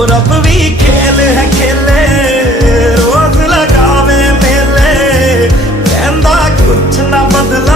और अब भी खेल है खेले, रोज लगावे मेले, कहंदा कुछ ना बदला